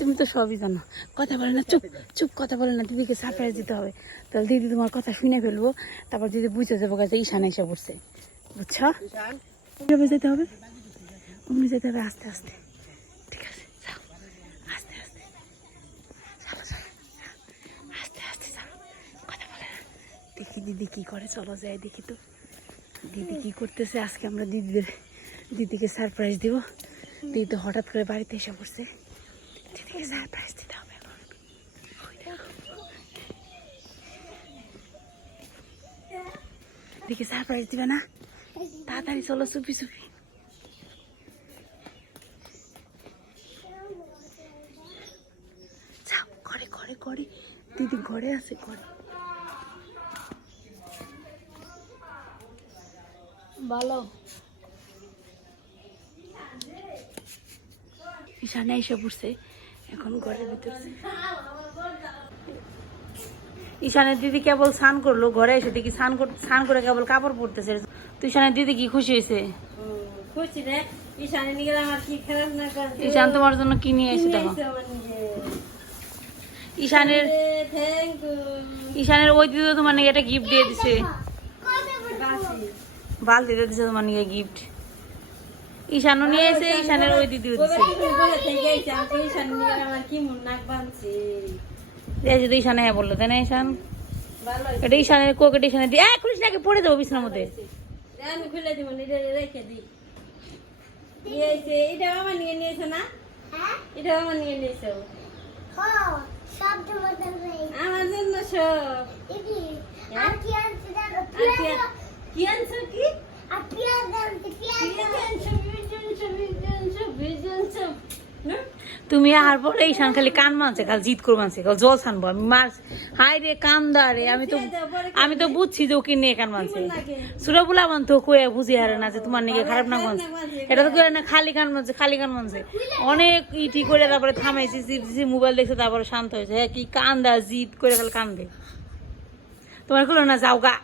তুমি তো সবই জানো, কথা বলে না, চুপ চুপ, কথা বলে না। দিদিকে সারপ্রাইজ দিতে হবে, তাহলে দিদি তোমার কথা শুনে ফেলবো, তারপর দিদি বুঝে যাবো কাছে ঈশান এসে পড়ছে, বুঝছো? কিভাবে যেতে হবে? অমনি যেতে হবে, আস্তে আস্তে। ঠিক আছে, যাও আস্তে আস্তে, চলো চলো, আস্তে আস্তে যাও, কথা বলে না। দেখি দিদি কি করে, চলো যাই দেখি তো দিদি কি করতেছে। আজকে আমরা দিদিকে সারপ্রাইজ দিব। দিদি তো হঠাৎ করে বাড়িতে এসে পড়ছে, দিদিকে সারপ্রাইজ দিতে হবে এখন। দিদিকে সারপ্রাইজ দিবে না? তাড়াতাড়ি চলো, চুপি চুপি। যাও ঘরে ঘরে ঘরে, দিদি ঘরে আছে, ঘরে। বলো। ঈশানে এসে পড়ছে এখন ঘরের ভিতরে। ঈশানের দিদি কেবল স্নান করলো, ঘরে এসে দেখি স্নান করে কেবল কাপড় পরতেছে। তো ঈশানের দিদি কি খুশি হয়েছে? খুশি রে, ঈশানে নিয়ে আমার কি খারাপ না করে। ঈশান তোমার জন্য কি নিয়ে এসে দেখো। ঈশানের ওই দিদি তোমার নাকি একটা গিফট দিয়ে দিছে, বালতি দিয়ে দিছে তোমার নাকি গিফট। ঈশানও নিয়ে এসে, ঈশানের ওই দিদিও দিছে। ঈশানে হ্যাঁ বললো, তাই না? ঈশান এটা ঈশানের কোক, এটা ঈশানের দিয়ে খুলিস নাকি, পড়ে যাবো বিছানার মধ্যে। আমি খুলে দিব, রেখে দিই। এটা আমার নিয়ে নিয়েছে না, এটা আমার নিয়ে নিয়েছে আমার জন্য সব। কি আনছো? কি তুমি আর পরে ঈশান খালি কান মানছে, খালি জিদ করে মানছে, খালি জল ছানবো আমি মার। হাই রে কান্দা রে, আমি তো বুঝছি যে ওকে নিয়ে কান মানছে। সুরা বুলা মানতো কয়ে বুঝি হারে না যে তোমার নিয়ে খারাপ না মানছে, এটা তো করে না, খালি কান মানছে, খালি কান মানছে। অনেক ইটি করে তারপরে থামাইছি, মোবাইল দেখছে, তারপরে শান্ত হয়েছে। হ্যাঁ কি কান্দা, জিদ করে খালি কান্দে। তোমার খুলো না, যাও গা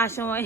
আর সময়।